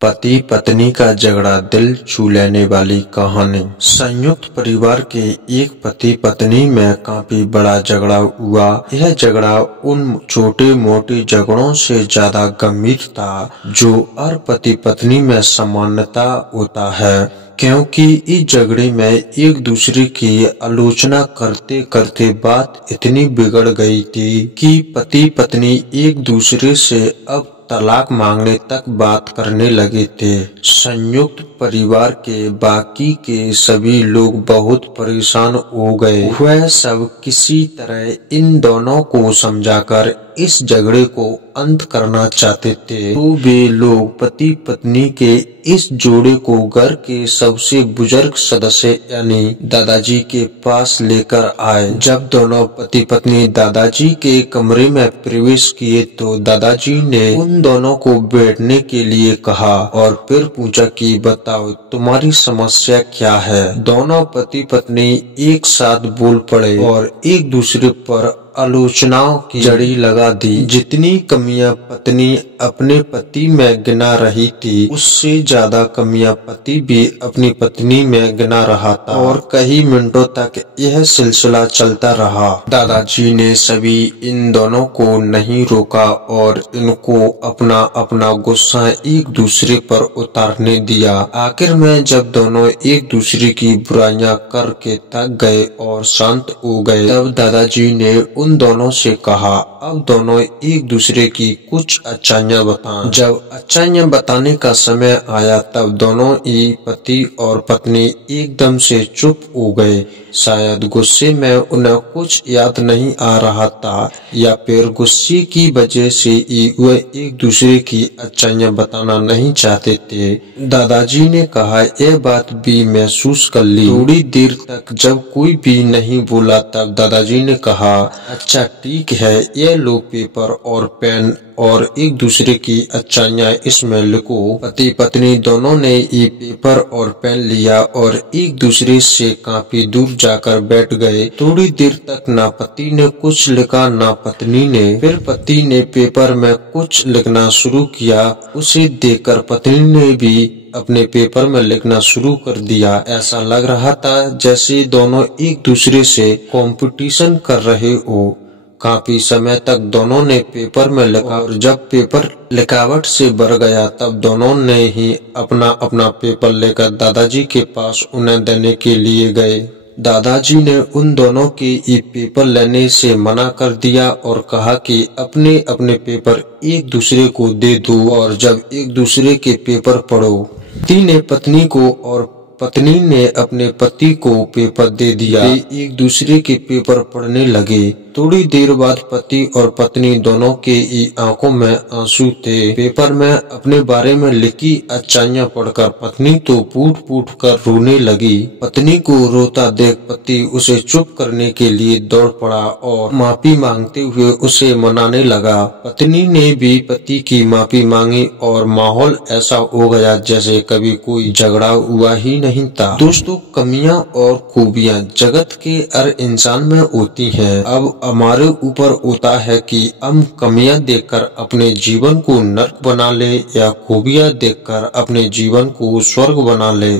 पति पत्नी का झगड़ा दिल छू लेने वाली कहानी। संयुक्त परिवार के एक पति पत्नी में काफी बड़ा झगड़ा हुआ। यह झगड़ा उन छोटे मोटे झगड़ों से ज्यादा गंभीर था जो हर पति पत्नी में सामान्यता होता है, क्योंकि इस झगड़े में एक दूसरे की आलोचना करते करते बात इतनी बिगड़ गई थी कि पति पत्नी एक दूसरे से अब तलाक मांगने तक बात करने लगे थे। संयुक्त परिवार के बाकी के सभी लोग बहुत परेशान हो गए। वह सब किसी तरह इन दोनों को समझाकर इस झगड़े को अंत करना चाहते थे। तो वे लोग पति पत्नी के इस जोड़े को घर के सबसे बुजुर्ग सदस्य यानी दादाजी के पास लेकर आए। जब दोनों पति पत्नी दादाजी के कमरे में प्रवेश किए तो दादाजी ने उन दोनों को बैठने के लिए कहा और फिर पूछा कि बताओ तुम्हारी समस्या क्या है। दोनों पति पत्नी एक साथ बोल पड़े और एक दूसरे पर आलोचनाओं की जड़ी लगा दी। जितनी कमियां पत्नी अपने पति में गिना रही थी, उससे ज्यादा कमियां पति भी अपनी पत्नी में गिना रहा था और कई मिनटों तक यह सिलसिला चलता रहा। दादाजी ने सभी इन दोनों को नहीं रोका और इनको अपना अपना गुस्सा एक दूसरे पर उतारने दिया। आखिर में जब दोनों एक दूसरे की बुराइयां करके थक गए और शांत हो गए, तब दादाजी ने उन दोनों से कहा अब दोनों एक दूसरे की कुछ अच्छाइयाँ बताएं। जब अच्छाइयाँ बताने का समय आया तब दोनों ही पति और पत्नी एकदम से चुप हो गए। शायद गुस्से में उन्हें कुछ याद नहीं आ रहा था या फिर गुस्से की वजह से ही वे एक दूसरे की अच्छाइयाँ बताना नहीं चाहते थे। दादाजी ने कहा यह बात भी महसूस कर ली। थोड़ी देर तक जब कोई भी नहीं बोला तब दादाजी ने कहा अच्छा ठीक है, ये लो पेपर और पेन और एक दूसरे की अच्छाइयाँ इसमें लिखो। पति पत्नी दोनों ने ये पेपर और पेन लिया और एक दूसरे से काफी दूर जाकर बैठ गए। थोड़ी देर तक ना पति ने कुछ लिखा ना पत्नी ने। फिर पति ने पेपर में कुछ लिखना शुरू किया। उसे देखकर पत्नी ने भी अपने पेपर में लिखना शुरू कर दिया। ऐसा लग रहा था जैसे दोनों एक दूसरे से कंपटीशन कर रहे हो। काफी समय तक दोनों ने पेपर में लिखा और जब पेपर लिखावट से भर गया तब दोनों ने ही अपना अपना पेपर लेकर दादाजी के पास उन्हें देने के लिए गए। दादाजी ने उन दोनों के ये पेपर लेने से मना कर दिया और कहा कि अपने अपने पेपर एक दूसरे को दे दो और जब एक दूसरे के पेपर पढ़ो। पति ने पत्नी को और पत्नी ने अपने पति को पेपर दे दिया। वे एक दूसरे के पेपर पढ़ने लगे। थोड़ी देर बाद पति और पत्नी दोनों के आंखों में आंसू थे। पेपर में अपने बारे में लिखी अच्छाइयाँ पढ़कर पत्नी तो फूट फूट कर रोने लगी। पत्नी को रोता देख पति उसे चुप करने के लिए दौड़ पड़ा और माफी मांगते हुए उसे मनाने लगा। पत्नी ने भी पति की माफी मांगी और माहौल ऐसा हो गया जैसे कभी कोई झगड़ा हुआ ही नहीं था। दोस्तों, कमियां और खूबियां जगत के हर इंसान में होती हैं। अब हमारे ऊपर होता है कि हम कमियां देखकर अपने जीवन को नर्क बना ले या खूबियां देखकर अपने जीवन को स्वर्ग बना ले।